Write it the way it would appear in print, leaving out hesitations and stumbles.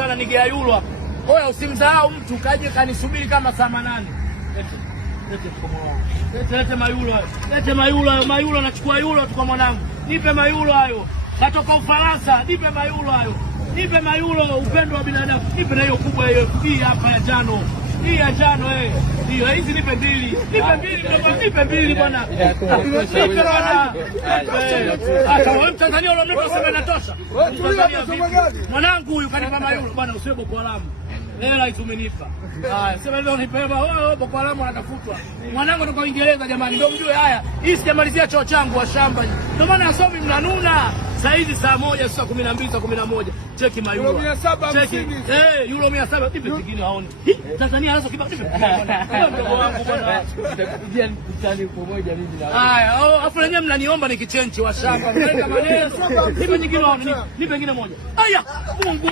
sana nigea euro hapa. Oya usimdharau mtu kaje kanisubiri kama saa 8. Lete mayulo. Lete mayulo nachukua euro tu kwa mwanangu. Nipe mayulo hayo. Natoka Ufaransa, nipe mayulo hayo. Nipe mayulo, upendo wa binadamu. Nipe na hiyo kubwa hiyo. Hii hapa ya njano. Hii ya njano Hiyo hizi nipe mbili. Nipe mbili bwana. Nipe bwana. Kama wewe Mtanzania unamleta useme inatosha. Mwanangu huyu kanipa mayulo bwana, usiwe Boko Haram. Hela itumenipa. Haya, sema leo nipewa Boko Haram anatafutwa. Mwanangu kutoka Uingereza jamani, ndio mjue haya. Hii sijamalizia choo changu wa shamba. Ndio maana asomi mnanuna. Saa hizi saa 1 saa 12 saa 11. Cheki mayulo. Euro 750. Euro 700 nipe kingine haoni. Tanzania anazo kibao nipe. Mdogo wangu bwana. Nitakupigia mkutano pamoja mimi na wewe. Haya, afu lenyewe mnaniomba nikichenchi wa shamba. Mnaenda maneno. Nipe nyingine haoni. Nipe nyingine moja. Haya, Mungu.